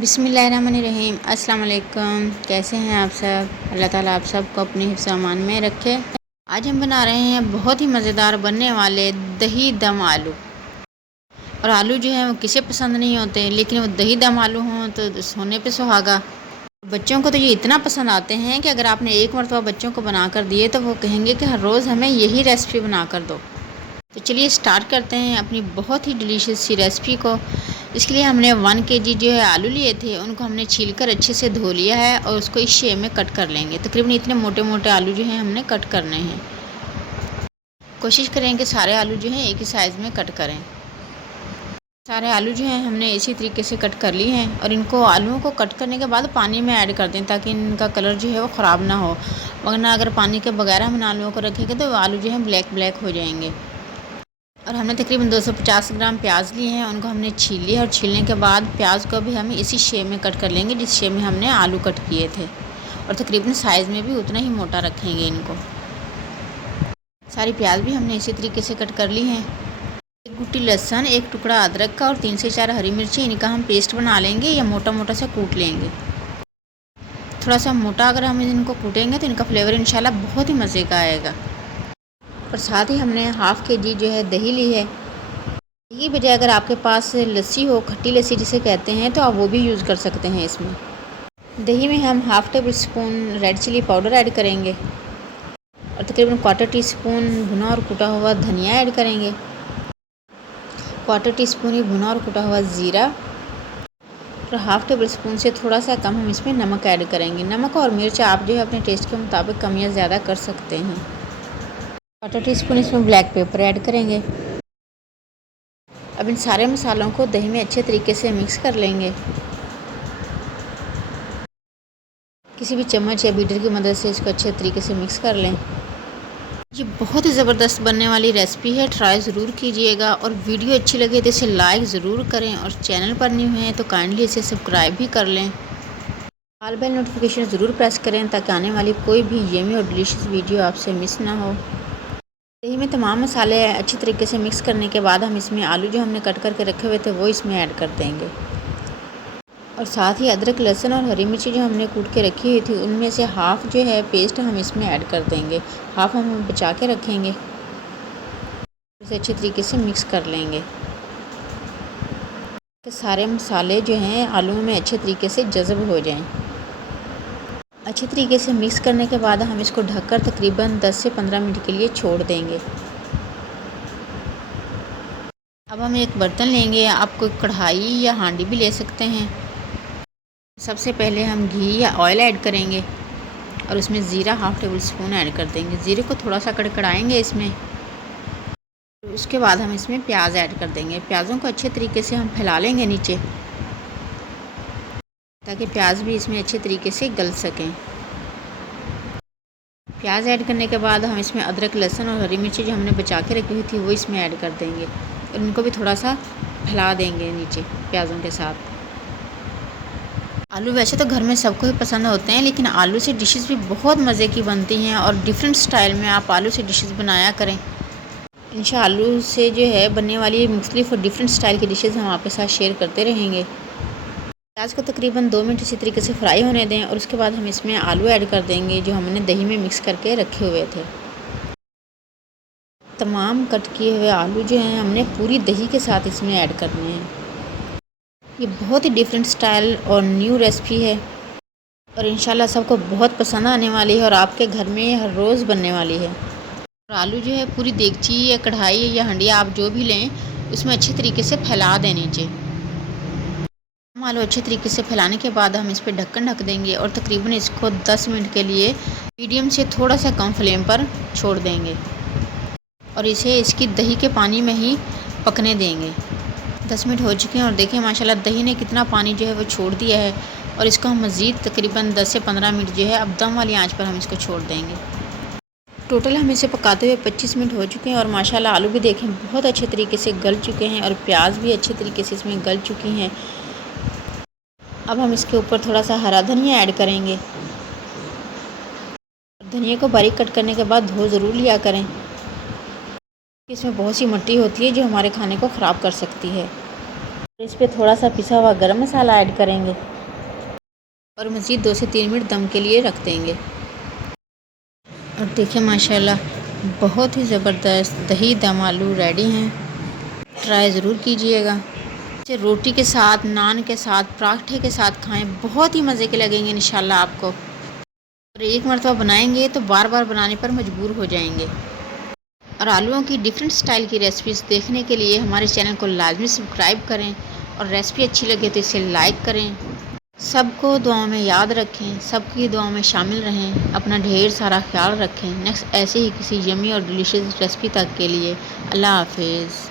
बिस्मिल्लाहिर्रहमानिर्रहीम। अस्सलाम वालेकुम। कैसे हैं आप सब? अल्लाह ताला आप सबको अपने हिफ्ज़ अमान में रखे। आज हम बना रहे हैं बहुत ही मज़ेदार बनने वाले दही दम आलू। और आलू जो है वो किसे पसंद नहीं होते, लेकिन वो दही दम आलू हों तो सोने पे सुहागा। बच्चों को तो ये इतना पसंद आते हैं कि अगर आपने एक मरतबा बच्चों को बना कर दिए तो वो कहेंगे कि हर रोज़ हमें यही रेसिपी बना कर दो। तो चलिए स्टार्ट करते हैं अपनी बहुत ही डिलीशियस सी रेसिपी को। इसके लिए हमने 1 केजी जो है आलू लिए थे, उनको हमने छीलकर अच्छे से धो लिया है और उसको इस शेप में कट कर लेंगे। तकरीबन इतने मोटे मोटे आलू जो हैं हमने कट करने हैं। कोशिश करें कि सारे आलू जो हैं एक ही साइज़ में कट करें। सारे आलू जो हैं हमने इसी तरीके से कट कर लिए हैं और इनको आलूओं को कट करने के बाद पानी में ऐड कर दें ताकि इनका कलर जो है वो ख़राब ना हो, वरना अगर पानी के बगैर हम इन आलूओं को रखेंगे तो आलू जो हैं ब्लैक ब्लैक हो जाएंगे। और हमने तकरीबन 250 ग्राम प्याज लिए हैं, उनको हमने छील लिया और छीलने के बाद प्याज को भी हम इसी शेप में कट कर लेंगे जिस शेप में हमने आलू कट किए थे, और तकरीबन साइज़ में भी उतना ही मोटा रखेंगे इनको। सारी प्याज भी हमने इसी तरीके से कट कर ली हैं। एक गुट्टी लहसुन, एक टुकड़ा अदरक का और 3 से 4 हरी मिर्ची, इनका हम पेस्ट बना लेंगे या मोटा मोटा सा कूट लेंगे। थोड़ा सा मोटा अगर हम इनको कूटेंगे तो इनका फ्लेवर इंशाल्लाह बहुत ही मज़े का आएगा। और साथ ही हमने हाफ़ केजी जो है दही ली है। दही की बजाय अगर आपके पास लस्सी हो, खट्टी लस्सी जिसे कहते हैं, तो आप वो भी यूज़ कर सकते हैं। इसमें दही में हम half tablespoon red chilli powder add करेंगे और तकरीबन 1/4 टीस्पून भुना और कुटा हुआ धनिया ऐड करेंगे, 1/4 टीस्पून ही भुना और कुटा हुआ ज़ीरा, और हाफ़ टेबल स्पून से थोड़ा सा कम हम इसमें नमक ऐड करेंगे। नमक और मिर्च आप जो है अपने टेस्ट के मुताबिक कम या ज़्यादा कर सकते हैं। 1/4 टीस्पून इसमें ब्लैक पेपर ऐड करेंगे। अब इन सारे मसालों को दही में अच्छे तरीके से मिक्स कर लेंगे। किसी भी चम्मच या बीटर की मदद से इसको अच्छे तरीके से मिक्स कर लें। ये बहुत ही ज़बरदस्त बनने वाली रेसिपी है, ट्राई ज़रूर कीजिएगा। और वीडियो अच्छी लगे तो इसे लाइक ज़रूर करें, और चैनल पर न्यू हैं तो काइंडली इसे सब्सक्राइब भी कर लें। ऑल बेल नोटिफिकेशन ज़रूर प्रेस करें ताकि आने वाली कोई भी यमी और डिलीशियस वीडियो आपसे मिस ना हो। दही में तमाम मसाले अच्छी तरीके से मिक्स करने के बाद हम इसमें आलू जो हमने कट करके रखे हुए थे वो इसमें ऐड कर देंगे। और साथ ही अदरक, लहसुन और हरी मिर्ची जो हमने कूट के रखी हुई थी, उनमें से हाफ़ जो है पेस्ट हम इसमें ऐड कर देंगे, हाफ़ हम बचा के रखेंगे। इसे अच्छी तरीके से मिक्स कर लेंगे कि सारे मसाले जो हैं आलूओं में अच्छे तरीके से जज़ब हो जाएं। अच्छे तरीके से मिक्स करने के बाद हम इसको ढककर तकरीबन 10 से 15 मिनट के लिए छोड़ देंगे। अब हम एक बर्तन लेंगे, आप कोई कढ़ाई या हांडी भी ले सकते हैं। सबसे पहले हम घी या ऑयल ऐड करेंगे और उसमें ज़ीरा हाफ़ टेबल स्पून ऐड कर देंगे। ज़ीरे को थोड़ा सा कड़कड़ाएंगे इसमें। उसके बाद हम इसमें प्याज ऐड कर देंगे। प्याज़ों को अच्छे तरीके से हम फैला लेंगे नीचे, ताकि प्याज भी इसमें अच्छे तरीके से गल सकें। प्याज ऐड करने के बाद हम इसमें अदरक, लहसुन और हरी मिर्ची जो हमने बचा के रखी हुई थी वो इसमें ऐड कर देंगे और इनको भी थोड़ा सा फैला देंगे नीचे प्याज़ों के साथ। आलू वैसे तो घर में सबको ही पसंद होते हैं, लेकिन आलू से डिशेस भी बहुत मज़े की बनती हैं और डिफरेंट स्टाइल में आप आलू से डिशेस बनाया करें। इंशाल्लाह आलू से जो है बनने वाली मुख्तलिफ और डिफरेंट स्टाइल की डिशेस हम आपके साथ शेयर करते रहेंगे। प्याज को तकरीबन 2 मिनट इसी तरीके से फ्राई होने दें और उसके बाद हम इसमें आलू ऐड कर देंगे जो हमने दही में मिक्स करके रखे हुए थे। तमाम कट किए हुए आलू जो हैं हमने पूरी दही के साथ इसमें ऐड करने हैं। ये बहुत ही डिफरेंट स्टाइल और न्यू रेसिपी है और इंशाल्लाह सबको बहुत पसंद आने वाली है और आपके घर में हर रोज़ बनने वाली है। और आलू जो है पूरी देगची या कढ़ाई या हंडिया आप जो भी लें उसमें अच्छे तरीके से फैला दें नीचे। आलू अच्छे तरीके से फैलाने के बाद हम इस पर ढक्कन ढक देंगे और तकरीबन इसको 10 मिनट के लिए मीडियम से थोड़ा सा कम फ्लेम पर छोड़ देंगे और इसे इसकी दही के पानी में ही पकने देंगे। 10 मिनट हो चुके हैं और देखिए माशाल्लाह दही ने कितना पानी जो है वो छोड़ दिया है। और इसको हम मज़ीद तकरीबन 10 से 15 मिनट जो है अब दम वाली आंच पर हम इसको छोड़ देंगे। टोटल हम इसे पकाते हुए 25 मिनट हो चुके हैं और माशाल्लाह आलू भी देखें बहुत अच्छे तरीके से गल चुके हैं और प्याज भी अच्छे तरीके से इसमें गल चुकी हैं। अब हम इसके ऊपर थोड़ा सा हरा धनिया ऐड करेंगे। धनिया को बारीक कट करने के बाद धो ज़रूर लिया करें, इसमें बहुत सी मिट्टी होती है जो हमारे खाने को ख़राब कर सकती है। इस पे थोड़ा सा पिसा हुआ गरम मसाला ऐड करेंगे और मज़ीद 2 से 3 मिनट दम के लिए रख देंगे। और देखिए माशाल्लाह बहुत ही ज़बरदस्त दही दम आलू रेडी हैं। ट्राई ज़रूर कीजिएगा। इसे रोटी के साथ, नान के साथ, पराठे के साथ खाएं, बहुत ही मज़े के लगेंगे इंशाल्लाह आपको। और एक मरतबा बनाएंगे तो बार बार बनाने पर मजबूर हो जाएंगे। और आलूओं की डिफरेंट स्टाइल की रेसिपीज़ देखने के लिए हमारे चैनल को लाजमी सब्सक्राइब करें और रेसिपी अच्छी लगे तो इसे लाइक करें। सबको दुआओं में याद रखें, सबकी दुआओं में शामिल रहें, अपना ढेर सारा ख्याल रखें। नेक्स्ट ऐसे ही किसी यमी और डिलीशियस रेसिपी तक के लिए अल्लाह हाफिज़।